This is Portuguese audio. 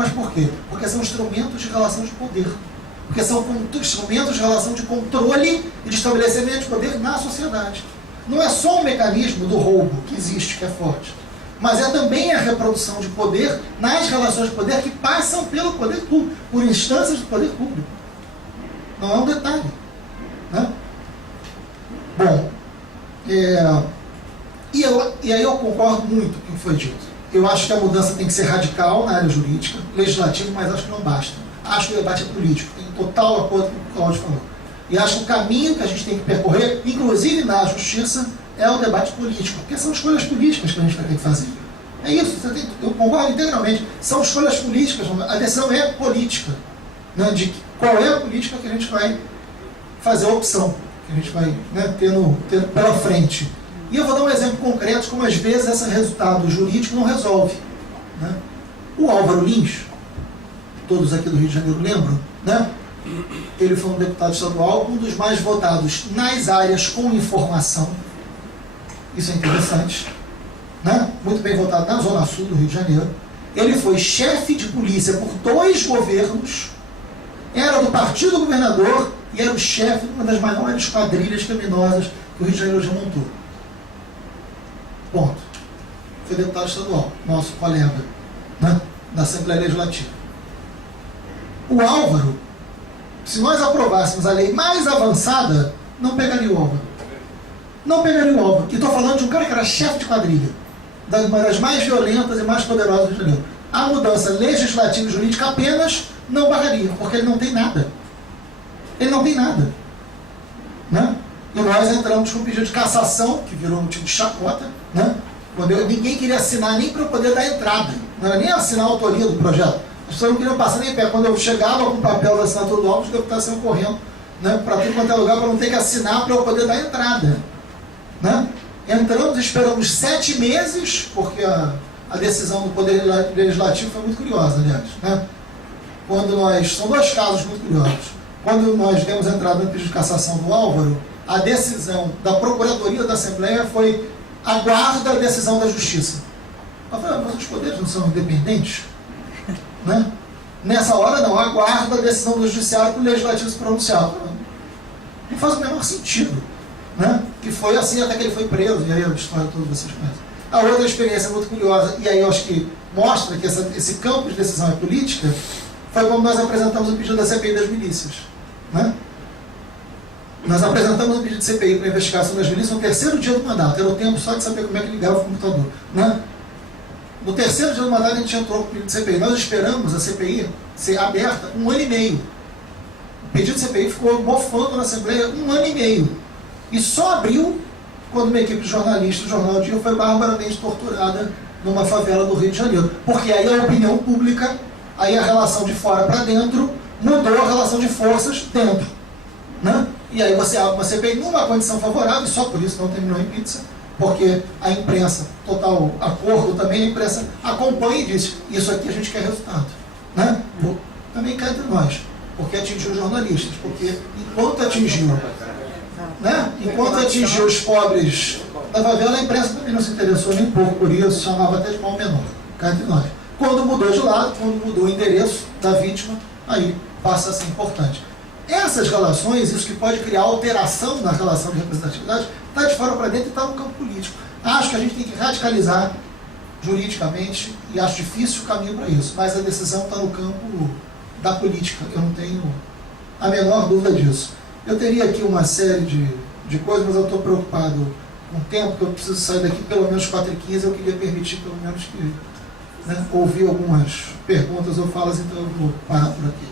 Mas por quê? Porque são instrumentos de relação de poder. Porque são instrumentos de relação de controle e de estabelecimento de poder na sociedade. Não é só um mecanismo do roubo que existe, que é forte, mas é também a reprodução de poder nas relações de poder que passam pelo poder público, por instâncias do poder público. Não é um detalhe. Né? Bom, e aí eu concordo muito com o que foi dito. Eu acho que a mudança tem que ser radical na área jurídica, legislativa, mas acho que não basta. Acho que o debate é político, tem total acordo com o que o Cláudio falou. E acho que o caminho que a gente tem que percorrer, inclusive na justiça, é o debate político, porque são escolhas políticas que a gente vai ter que fazer. É isso, eu concordo integralmente. São escolhas políticas, a decisão é política, né, de qual é a política que a gente vai fazer a opção, que a gente vai, né, ter pela frente. E eu vou dar um exemplo concreto de como às vezes esse resultado jurídico não resolve. Né? O Álvaro Lins, todos aqui do Rio de Janeiro lembram, né? Ele foi um deputado estadual, um dos mais votados nas áreas com informação. Isso é interessante. Né? Muito bem votado na Zona Sul do Rio de Janeiro. Ele foi chefe de polícia por 2 governos, era do partido do governador e era o chefe de uma das maiores quadrilhas criminosas que o Rio de Janeiro já montou. Ponto. Foi deputado estadual, nosso colega, né, da Assembleia Legislativa. O Álvaro, se nós aprovássemos a lei mais avançada, não pegaria o Álvaro. Não pegaria o Álvaro. E estou falando de um cara que era chefe de quadrilha, uma das mais violentas e mais poderosas do Rio de Janeiro. A mudança legislativa e jurídica apenas não barraria, porque ele não tem nada. Ele não tem nada. Né? E nós entramos com um pedido de cassação, que virou motivo de chacota, né? Quando ninguém queria assinar nem para eu poder dar entrada. Não era nem assinar a autoria do projeto. As pessoas não queriam passar nem pé. Quando eu chegava com o papel da assinatura do Álvaro, os deputados iam correndo, né, para tudo quanto é lugar, para não ter que assinar para eu poder dar entrada. Né? Entramos, esperamos 7 meses, porque a decisão do Poder Legislativo foi muito curiosa, aliás. Né? São 2 casos muito curiosos. Quando nós demos entrada no pedido de cassação do Álvaro, a decisão da Procuradoria da Assembleia foi: aguarda a decisão da Justiça. Eu falei, mas os poderes não são independentes? Né? Nessa hora não, aguarda a decisão do Judiciário para o Legislativo se pronunciar. Não faz o menor sentido. Né? E foi assim até que ele foi preso, e aí a história toda vocês conhecem. A outra experiência muito curiosa, e aí eu acho que mostra que esse campo de decisão é política, foi quando nós apresentamos o pedido da CPI das milícias. Né? Nós apresentamos um pedido de CPI para investigação das milícias no 3º dia do mandato. Era o tempo só de saber como é que ligava o computador. Né? No 3º dia do mandato a gente entrou com o pedido de CPI. Nós esperamos a CPI ser aberta 1 ano e meio. O pedido de CPI ficou mofando na Assembleia 1 ano e meio. E só abriu quando uma equipe de jornalistas do Jornal Dia foi barbaramente torturada numa favela do Rio de Janeiro. Porque aí a opinião pública, aí a relação de fora para dentro, mudou a relação de forças dentro. Né? E aí você abre uma CPI numa condição favorável, e só por isso não terminou em pizza, porque a imprensa, total acordo também, a imprensa acompanha e diz: isso aqui a gente quer resultado. Né? Também cai entre nós, porque atingiu os jornalistas, porque enquanto atingiu os pobres da favela, a imprensa também não se interessou nem pouco por isso, chamava até de mal menor, cai entre nós. Quando mudou de lado, quando mudou o endereço da vítima, aí passa a ser importante. Essas relações, isso que pode criar alteração na relação de representatividade, está de fora para dentro e está no campo político. Acho que a gente tem que radicalizar juridicamente e acho difícil o caminho para isso, mas a decisão está no campo da política, eu não tenho a menor dúvida disso. Eu teria aqui uma série de coisas, mas eu estou preocupado com o tempo, que eu preciso sair daqui pelo menos 4h15, eu queria permitir pelo menos que, né, ouvir algumas perguntas ou falas, então eu vou parar por aqui.